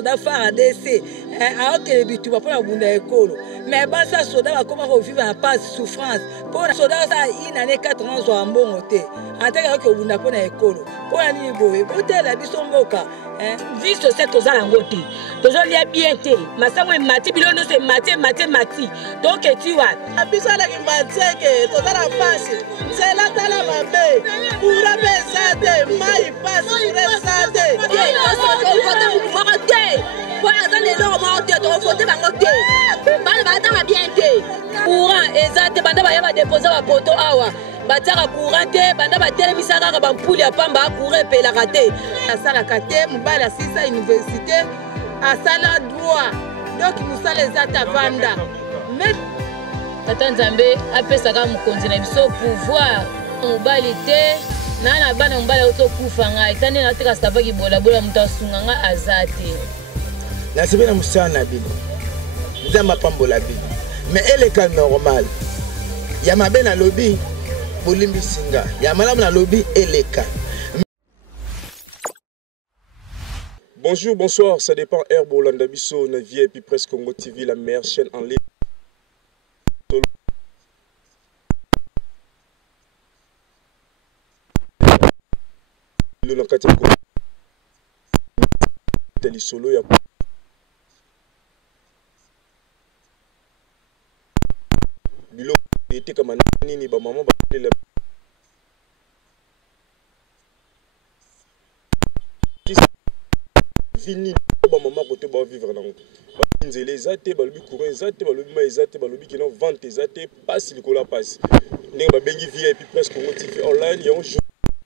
soda FARDC aokele bituba mpona bunda ekolo mais basa soda bakoma kovivre en passe souffrance mpona soda osala une année 4 ans zwa mbongo te ateke aoke obunda mpona ekolo mpona nini boye botela biso mboka vie sociale toza yango te tozolia bien te masango emati bilo nyonso emati donc eti wapi biso alaki mbanzeke toza na pasi nzela tala mabe kura mpe eza te mai pasi kura eza te moko te po aza na eloko moko te tokofote bango te bana batanga bien te courant eza te banda baya badepose bapoto awa batiaka courant te banda batelemisaka kaka bampule ya pamba acourant epelaka te asalaka te mobali asisa université asala droit donc mosala eza te avanda tata nzambe apesaka mokonzi na biso pouvoir mobali te na bana mobali otokufa ngai tande nateka savaki bolabola moto asunga nga aza te nasebe na mosala na bino nzambe apambola bino mais eleka normal ya mabe na lobi bolimbisi nga ya malamu na lobi eleka. Bonjour, bonsoir, ça dépend Herbo Landabiso, na VIP Presse Congo TV, la meilleure chaîne en ligne. Solo ya bilo était comme nini ba maman ba vini ba maman côté ba vivre na ba nzele ezate ba lobi courant ezate ba lobi ma ezate ba lobi kino vente ezate passe likola passe ndenge ba bengi VIP Presse Congo TV online ya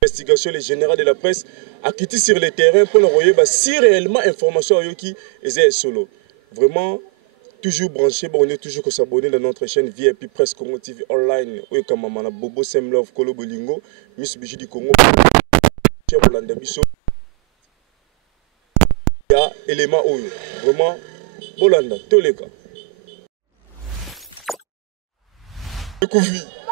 investigation les généraux de la presse a quitté sur le terrain pour envoyer si réellement information à yoki est solo. Vraiment toujours branché, on est toujours s'abonner dans notre chaîne VIP Presse Congo TV online. Oui, comme maman Bobo Semlove Kolo Bolingo, Miss Biji du Congo, Bolanda Biso. Il y a élément oyo. Vraiment Bolanda tous les cas.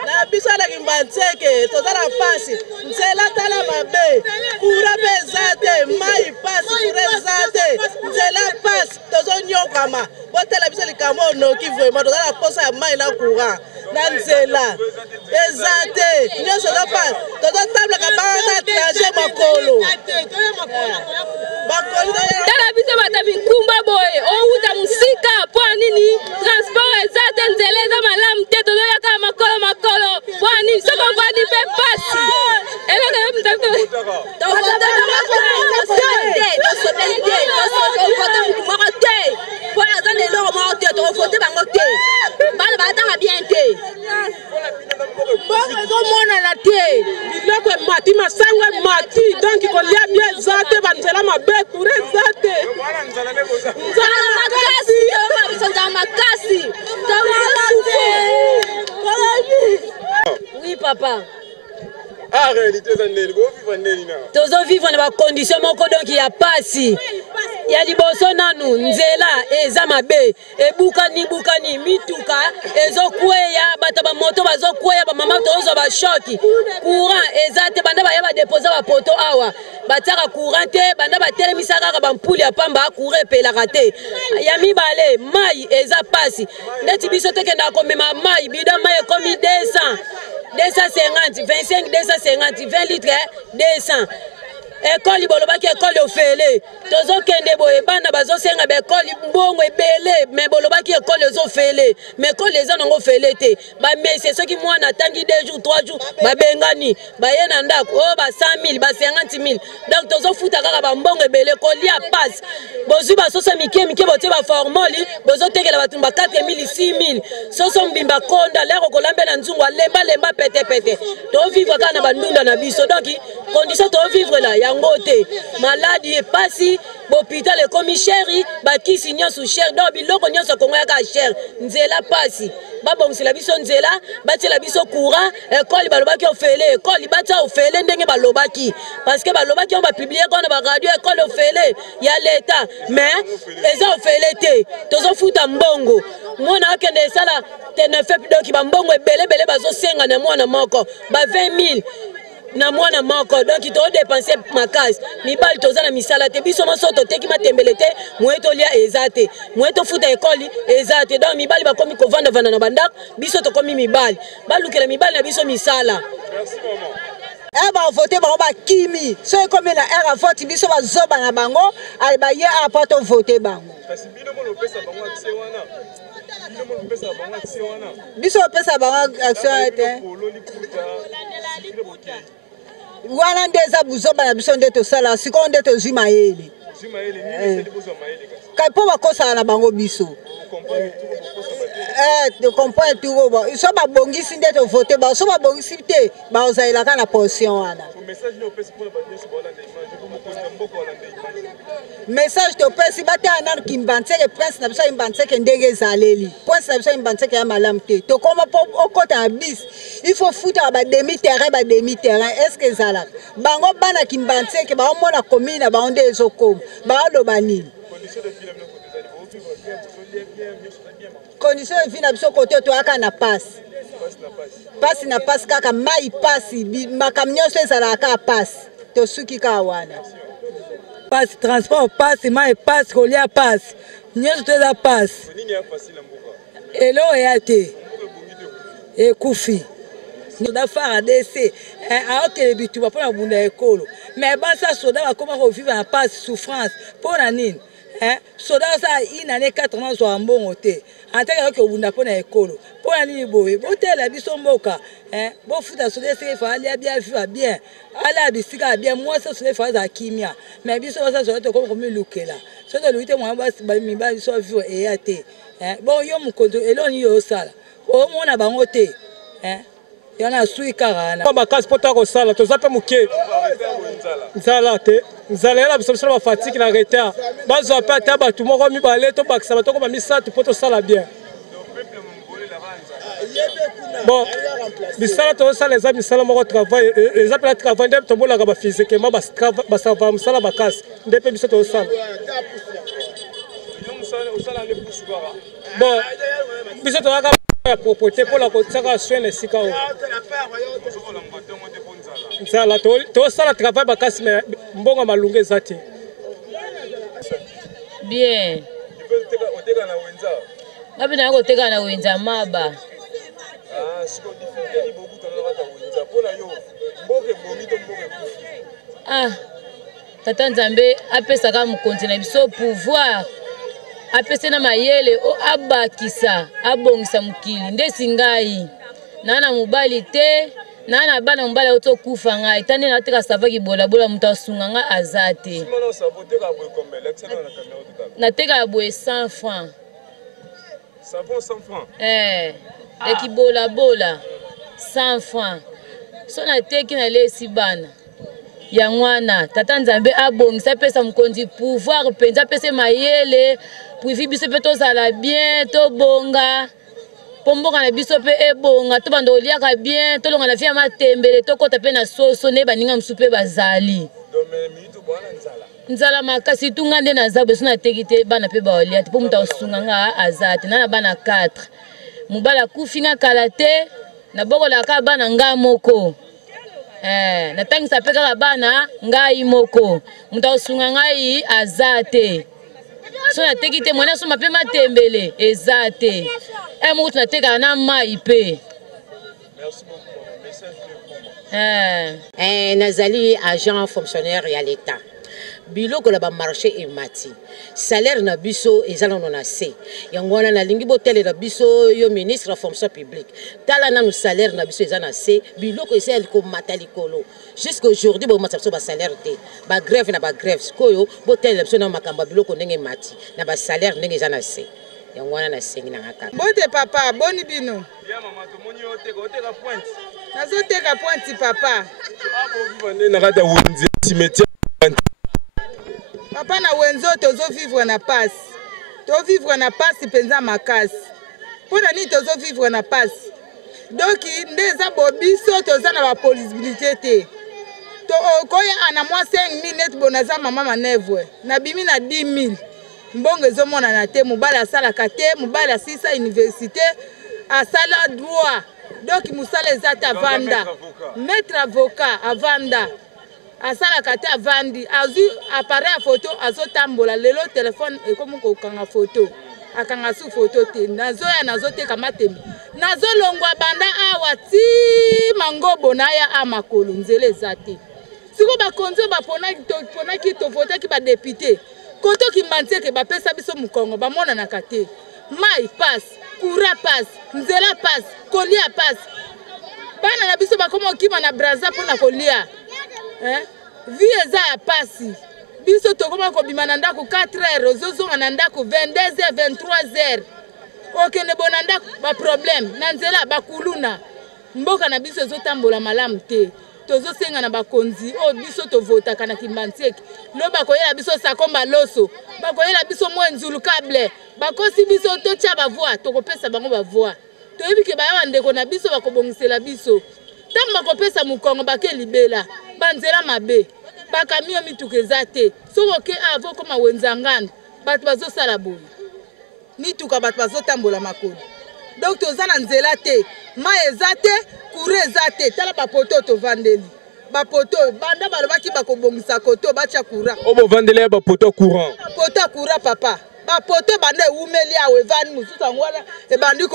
na biso alaki mbanzeke toza na pasi nzela tala mabe kura mpe eza te mai pasi kura eza te nzela pasi tozonyokama botela biso likambo onoki vraimen toza na posa ya mai na courant na nzela eza te nyonso oza pasi tozotablaka bana étranger makolo tala biso bata binkumba boye outa mosika mpo nini transport eza te nzela eza malamu te tozoyaka makolo mpo nini soko vandi mpe pasi moko te po aza na eloko moko te tokofote bango te bana batanga bien te mbongo ezomonana te biloko emati masango emati donk kolia bien eza te banzela mabe kure eza te nzala makasi oui papa Ah, réalité, tozo vivre na ba condition moko donc ya pasi ya liboso nanu nzela eza mabe ebukani mituka ezokweya bata ba moto bazokweya ba mama tozo ba shoki courant eza te banda baya ba déposer ba poto awa bataka courant te banda batelemisa kaka ba mpuli ya pamba courant epelaka te ya mibale mai eza pasi ndeti biso tekenda komema mai bidon mai ekomi 250, 25, 250, 20 litres, 200. École bolobaki école ofele tozo kende boye bana bazo senga be école mbongo ebele mais bolobaki école zo fele mais école eza nango fele te ba mais ceux qui mwana tangi 2 jours 3 jours ba bengani ba yena ndako o ba 100 000 ba 50 000 donc tozo futa kaka ba mbongo ebele ko lia passe bozu ba soso mike bote ba formoli bozo tekela batumba 4 000 6 000 soso mbimba konda lero ko lambe na nzungu lemba pete to vivre kana bandunda na biso donc condition to vivre là ngote maladie et pasi l'hôpital est comme chéri bakisi nyonso cher donc biloko nyonso kongo ya ka cher nzela pasi babongisi la biso nzela bati la biso courant école balobaki ofele école bati ofele ndenge balobaki parce que balobaki on va publier quand on va radio école ofele ya l'état mais eza ofele te tozo futa mbongo mwana akende sala te ne fait donc ba mbongo ebele bazo senga na mwana moko ba 20 000 na mwana moko donc to dépenser makasi mibali toza na misala te biso moso to teki matembele te moeto lia ezate moeto futa ekoli ezate donc mibali bakomi kovanda vanda na bandako biso to komi mibali balukela mibali na biso misala. Merci maman. Ba voter ba kimi so comme na era vote biso ba zoba na bango al ba ye apoto voter bango Kasi bino mo lopesa bango accès wana. Bino mo lopesa bango accès wana. biso pesa bango action te wana ndeza buzoba na biso ndeto sala siko ndeto zima yele kai po bakosa na bango biso de comprendre tout ba so ba bongisi ndeto voter ba so ba bongisi te ba ozaila kana portion wana message no pesa pour ba nyonso ba landa image ko mo ko mboko landa image message to pesi bate anan kimbantseke prince na biso imbantseke ndenge ezaleli prince na biso imbantseke ya malamu te to koma po okota na bis il faut foutre ba demi terrain est-ce que ezala bango bana kimbantseke ba omona commune ba onde ezokoma ba loba nini condition de vie na biso côté to aka na passe na passe kaka mai passe makamnyo se ezala ka passe to suki ka wana passe transport passe mai passe kolia passe nyonso to eza passe elo eya te ekufi soda FARDC aokele bituba mpo na bunda ekolo mais basa soda bakoma kovivre na passe souffrance mpo na nini soda osala une année 4 ans zwa mbongo te antaka yoke obunda mpo na ekolo mpo na nini boye botela biso mboka bofuta soda eseke fa alia bien vivre bien ala bisika bien mwasa soda fa za kimia mais biso basa soda tokoma komilukela soda luite mwana mibali biso vivre eya te bon yo mokonzo eloni yo osala omona bango te yana sui karana ba makasi po ta kosala toza pe muke nzala te nzala yala biso biso ba fatigue na retard bazwa pe ata batu moko mibale to bakisa bato ko ba misatu po to sala bien bon bisala to sala eza misala moko travail eza pe la travail ndem to bolaka ba physiquement ba sava misala bakasi ndepe biso to sala bon biso to aka ya propreté pour la kotsaka soin esika o nzala to sala travail bakasi me mbongo malunga eza te bien ngapi na koteka na wenza maba tata nzambe apesaka mokonzi na biso pouvoir apese na mayele o abakisa abongisa mokili ndesi ngai na mobali te na bana mobali otokufa ngai tande na teka savaki bolabola moto asunga ngai aza te nateka ya boye 100 francs ekibolabola 100 francs so nateki na lesi bana ya ngwana tata nzambe abongisa apesa mokonzi pouvoir mpenza apese mayele privi biso pe tozala bien tobonga po mboka na biso pe ebonga to bando oliaka bien tolonga na fia matembele tokota pe na soso ne baninga mosu pe bazali nzala makasi tunga nde naza beso nateki te bana pe baolia te po moto asunga nga aza te na bana 4 mobali akufi nga kala te nabokolaka bana nga moko natangisa pe kaka bana ngai moko moto asunga ngai aza te so nateki te mwana so mape matembele eza te mokutu natekaka na mai pe nazali agent fonctionnaire ya l'État biloko la ba marché emati salaire na biso ezalano na se yango wana nalingi botelela biso yo ministre de fonction publique tala nanu salaire na biso ezana se biloko esel ko matalikolo jusqu'aujourd'hui bo matsa biso ba salaire te ba grève na ba grève koyo botelela biso na makamba biloko ndenge mati na ba salaire ndenge ezana se yango wana na sengi na ngaka bote papa boni bino ya mama to moni oteka point nazoteka point papa vivre na kata wenzi cimetière papa na wenzo tozo vivre na passe to vivre na passe penza makasi pona ni tozo vivre na passe donc ndeza bobiso toza na ba possibilité te to okoya ana mwa 5000 net bonaza mama manevre na bimi na 10000 mbongo ezomona na te mobali asalaka te mobali asisa université asala droit donc mosala eza te avanda maître avocat avanda asalaka te avandi azwi appareil ya photo azotambola lelo telefone ekomi kokanga photo akanga su photo te nazoya nazoteka matembe nazolongwa banda awa ti mangobo naya amakolo nzela eza te siko bakonzi baponaki tovotaki badepute koto Kimbantseke bapesa biso mokongo bamonanaka te mai passe courant passe nzela passe kolia passe bana na biso bakoma okima na braza mpona kolia vie eza ya pasi biso tokoma kobima na ndako 4 heures ozozonga na ndako 22 heures 23 heures okende bona ndako baproblème na nzela bakuluna mboka na biso ezotambola malamu te tozosenga na bakonzi oyo biso tovotaka na Kimbantseke lo bakoyela biso sakomba loso bakoyela biso mwenzulu kable bakosi biso totya bavoi tokopesa bango bavoi toyebi ke baya bandeko na biso bakobongisela biso ntango bakopesa mokongo bake libela banzela mabe bakamio mituka eza te soki oke avo koma wenzangana bato bazosala boye mituka bato bazotambola makolo donc toza na nzela te mai eza te kure eza te tala bapoto tovandeli bapoto banda balobaki bakobongisa koto batya courant o bovandeli ya bapoto courant papa bapoto banda ewumeli awo evani mosusu yango wana ebandi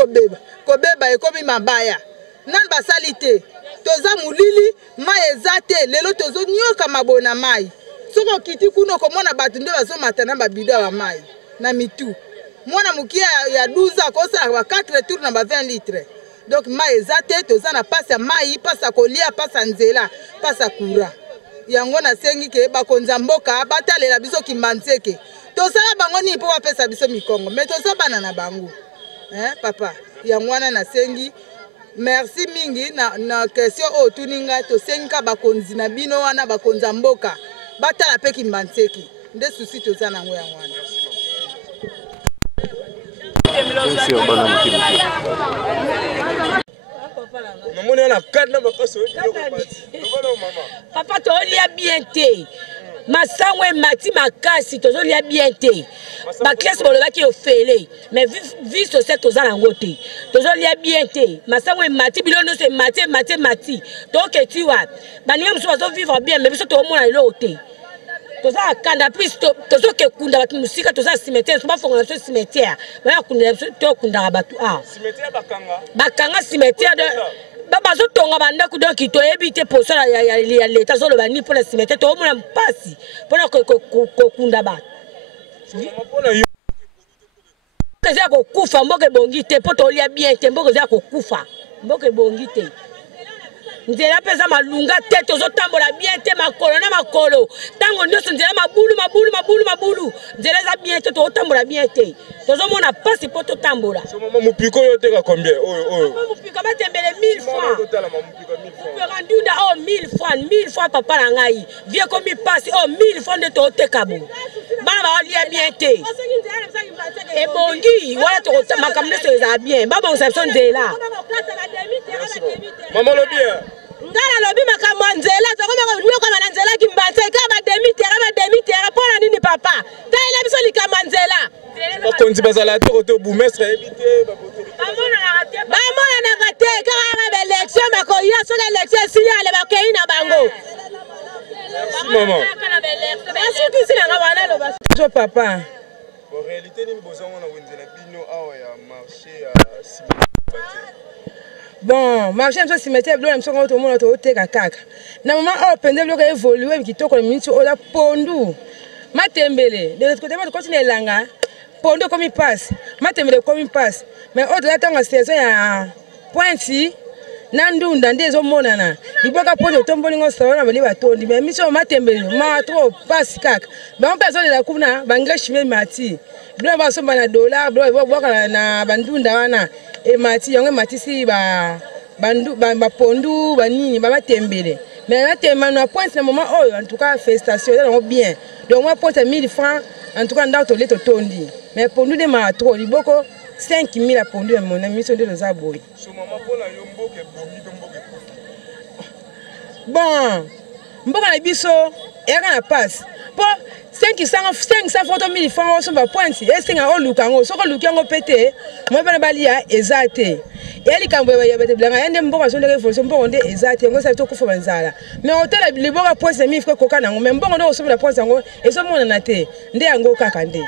kobeba ekomi mabaya nani basali te toza molili mai eza te lelo tozonyoka maboye na mai soki okiti kuna okomona bato nde bazomata na babido ya mai na mitu mwana mokia ya 12 akosalaka ba 4 tour na ba 20 litres donc mai eza te toza na pasi ya mai pasi ya kolia pasi ya nzela pasi ya courant yango nasengi ke bakonzi ya mboka batalela biso Kimbantseke tosala bango nini mpo bapesa biso mikongo me toza bana na bango papa yango wana nasengi merci mingi na question oyo tuninga tosengi ka bakonzi na bino wana bakonzi ya mboka batala mpe Kimbantseke nde susi toza nango yango wana papa tolia bien te masango emati makasi tozolia bien te baklase balobaki ofele mais vie sociale toza nango te tozolia bien te masango emati bilo nyonso emati toketi wapi baninga mosusu bazovivre bien mais biso toomona eloko te toza akanda plus tozokekunda bato mosika toza cimetière bafongola biso cimetière bayakundela biso tokundaka bato bakanga cimetière bazotonga bandako donc toyebi te poso ya leta azoloba nini mpona cimetière toomona mpasi mpona kokunda bato mboka eza ya kokufa mboka ebongi te mpo tolia bien te mboka eza ya kokufa mboka ebongi te nzela mpe eza malunga te tozotambola bien te makolo na makolo ntango nyonso nzela mabulu nzela eza bien te tozotambola bien te tozomona mpasi mpo totambola mopiko oyo oteka combien mopiko batembele 1000 francs mopiko ndunda oyo 1000 francs papa na ngai vie komi mpasi oyo 1000 francs nde tozoteka bo bana baolia bien te ebongi wana makambo nyonso ezala bien babongisa biso nzela mama lobia ngala lobi makambo nzela tokoma nyokama na nzela Kimbantseke ba demi terrain mpona nini papa taela biso likama nzela bakonzi bazala te kote boumestre ebite bamonanaka te kaka baélection bakoya soki élection esili ale bakei na bango basukisi nanga wana loba papa en réalité nini bozango na wenzela bino awa ya marché ya bon marché na cimetière bilo na biso ngo tomona toteka kaka na mama oyo pende biloko évolué kitoko na miniti oyo pondu matembele de l'autre côté ma continue elanga pondu komi passe matembele komi passe mais oyo toza ntango saison ya pointi na ndunda nde ezomonana liboka pondu otombolingo sawa na bali batondi mais misi oyo matembele ma trop passe kaka bango mpe azolela kuna bangre chimie mati bilo basomba na dollar bilo boka na bandunda wana emati yango ematisi bapondu banini bamatembele mais natema na pointe na moment oyo en tout cas festation yango bien donc moi pointe 1000 francs en tout cas ndako tole totondi mais pondu de ma trop liboko 5000 pondu ya mon ami so de loza boy so mama pona yo mboke bongi to mboke bon mboka na biso eyaka na passe mpo 500 photo 1000 francs osomba pointe esenga oluka yango soki oluki yango mpe te moi bana balia eza te eya likambo ya bilanga ya nde mboka azondeka evolution mbongo nde eza te yango esali tokufa banzala mais otala liboka pointe 1000 francs ekoka nango mais mbongo nde osomela pointe yango ezomonana te nde yango kaka nde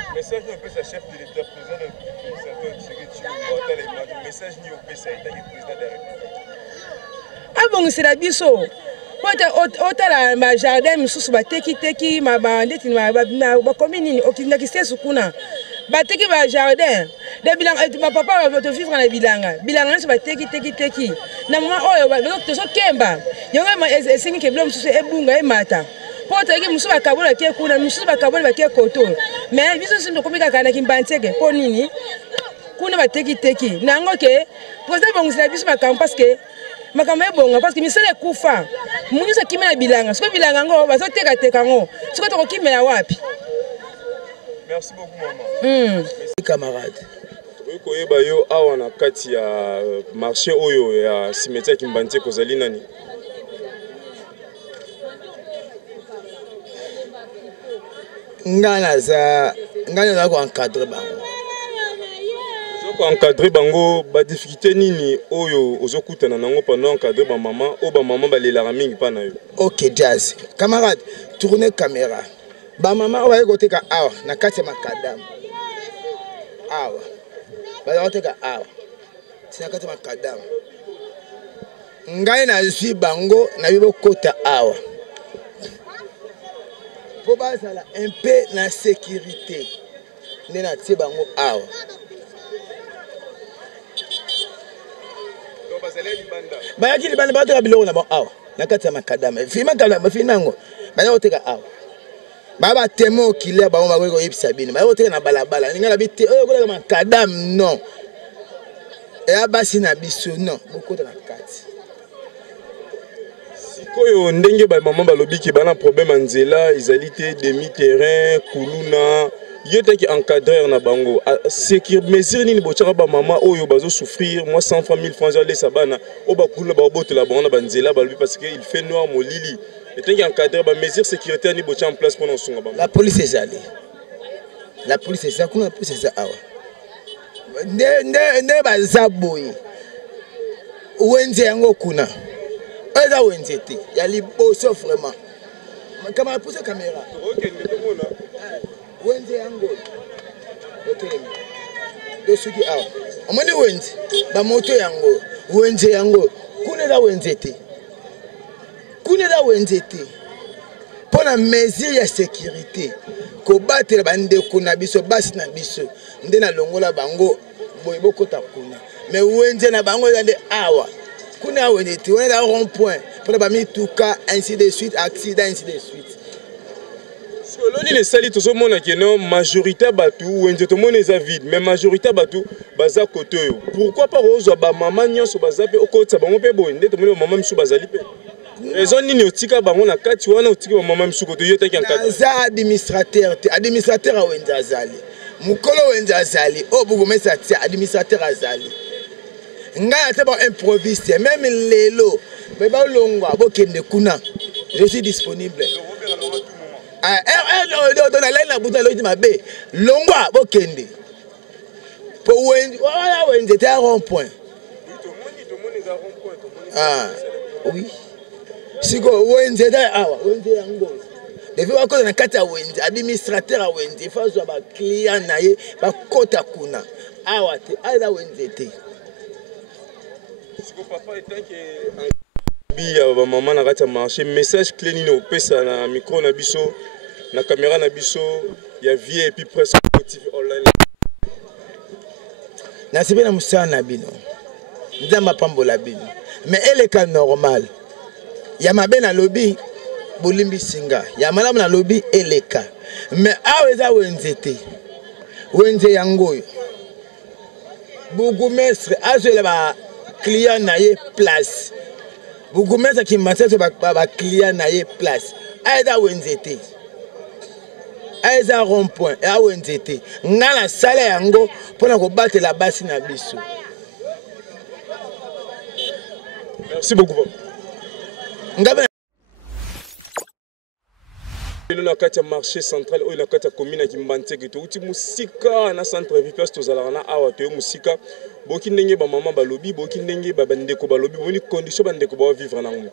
abongisela biso otala majardin misusu bateki ndeti bakomi nini okindakise kuna bateki bajardin de bilanga bapapa batovivre na bilanga nyonso bateki na moma oyo tozokemba yango esengi ke bilo mosusu ebunga emata mpo otaki mosusu bakabola ke kuna mosusu bakabola bake koto mais biso sosi tokomi kaka na kimbantseke mpo nini kuna bateki na yango ke président bongisela biso makambo parce que makambo ebonga parce que misala ekufa munyoso akimela bilanga soki bilanga yango bazotekateka yango soki tokokimela wapi. Merci beaucoup maman. Camarade. Tokoki koyeba yo awa na kati ya marché oyo ya cimetière Kimbantie kozali nani? Ngana za ko encadrer bango. Encadrer bango ba difficulté nini oyo ozokutana nango pendant encadrer ba maman o ba maman balelaka mingi pa na yo. OK Jazz. Camarade, tournez caméra. Ba maman oyo koteka awa na kati ya makadamu. Awa. Ba koteka awa. Tina kati ya makadamu. Ngai na zwi bango na bibo kota awa. Po bazala un peu na sécurité. Nena tie bango awa. Bayaki libanda bateka biloko na ba awa na kati ya makadama filma ngo baya oteka awa baba temo kile ba ngoma ko yipisa bino baya oteka na balabala ninga na biti oyo koleka makadam non ya basi na biso non bokota na kati sikoyo ndenge ba maman balobi ki bana problème nzela izalité demi terrain kuluna yotaki encadreur na bango sécurité mesure nini bochaka ba maman oyo bazo souffrir moi 100 francs 1000 francs les sabana o ba kula ba botela bango na banzela ba lui parce que il fait noir molili et tant encadreur ba mesure sécuritaire ni bocha en place pour songa bango la police est allée la police est ça kuna la police est ça awa nde bazaboyi wenze yango kuna eza wenze te ya liboso vraiment caméra pousse caméra OK ndemona wenze yango hotel dosuki awa omoni wenze ba moto yango wenze yango kunela wenze te pona mesure ya sécurité ko batela bande kuna biso basi na biso nde na longola bango boye bokota kuna mais wenze na bango yande awa kuna wenze te on est à rond point pona ba mituka ainsi de suite accident ainsi de suite. Loni les sali to mona que non majorité batu wenze to mona eza vide mais majorité batu baza côté yo pourquoi pas ozo ba maman nyonso baza pe okotsa bango pe boye nde to mona maman misu bazali pe raison nini otika bango na kati wana otika ba maman misu côté yo taki en kati za administrateur a wenze azali mukolo wenze azali obugumesa ti administrateur azali ngai ate ba improviste même lelo be ba longwa bokende kuna je suis disponible. Dans la laine, la bouteille de Longwa, Bokende. Pour Wendy, était à rond-point. Ah, oui. Si Wendy est à Wendy Ango. Depuis qu'on a 4 Wendy, administrateur à Wendy, il faut que les clients n'aient pas Kota Kuna. Ah, ouais, à Wendy. Si papa est que. Ya maman na kati ya marché message clé nini opesa na micro na biso na caméra na biso ya vie et puis presque motif online na sibe na musana na bino nzamba pambola bino mais elle est normal ya mabe na lobby bolimbi singa ya malamu na lobby eleka mais aweza wenzete wenze yangoyo bourgmestre azela ba client na ye place Bougumesa qui m'a dit ba client na ye place. Aida wenzete. Aida rond-point et a wenzete. Ngala sala yango pona ko battre la basi na biso. Merci beaucoup. lelo na kati ya marché central oyo na kati ya commune ya Kimbantseke touti musika na centre ville place tozalaka na awa toyo musika boki ndenge bamama balobi boki ndenge bandeko balobi boni condition bandeko ba vivre nango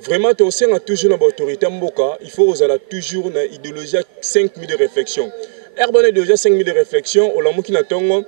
vraiment tosenga toujours na baautorité mboka il faut ozala toujours na idéologie 5 000 de réflexion erbone déjà 5 000 de réflexion olamuki na tongo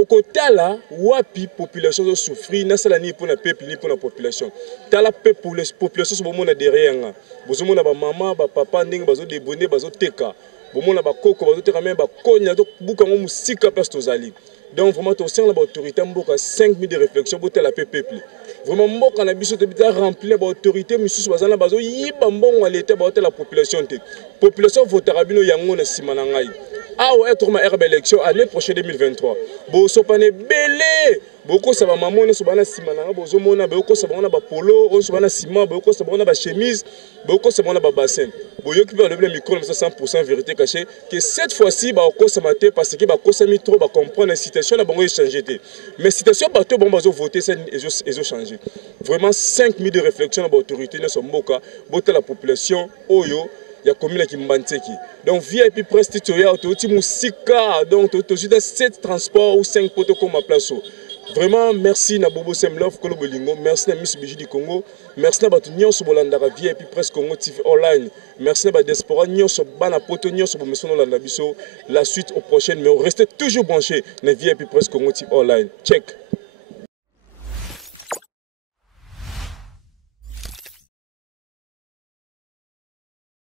okotala wapi population zo souffrir na sala ni pour na peuple ni pour na population tala peuple population so bomona derrière nga bozomona ba mama ba papa ndenge bazo débonner bazo teka bomona ba koko bazo teka même ba konya to buka ngo musika place tozali donc vraiment to sens la autorité mboka 5 000 de réflexion pour tala peuple vraiment mboka na biso to bita remplir ba autorité misusu bazana bazo yiba mbongo l'état ba la population te population votera bino yango na sima na ngai awa etroma herbe élection année prochaine 2023 bo sopane belé boko saba mamone sobana sima na bozo mona boko sabana ba polo on sobana ciment boko sabana ba chemise boko sabana ba bassin boyoki ba le micro 100% vérité cachée que cette fois-ci ba ko samate parce que ba ko sami trop ba comprendre la situation na bango changer té mais situation bato bon bazo voter ça ils ont changé vraiment 5 000 de réflexion na ba autorité na somboka bote la population oyo ya commune qui Kimbantseke donc VIP presque toya auto musika donc to 7 transport ou 5 poteaux comme à place vraiment merci na Bobo Semlov Kolo Bolingo merci na Miss Biji du Congo merci na batu nyonso bolandaka VIP presque Congo TV online merci na ba diaspora nyonso bana poto nyonso bo mesono landa biso la suite au prochain mais restez toujours branchés na VIP presque Congo TV online check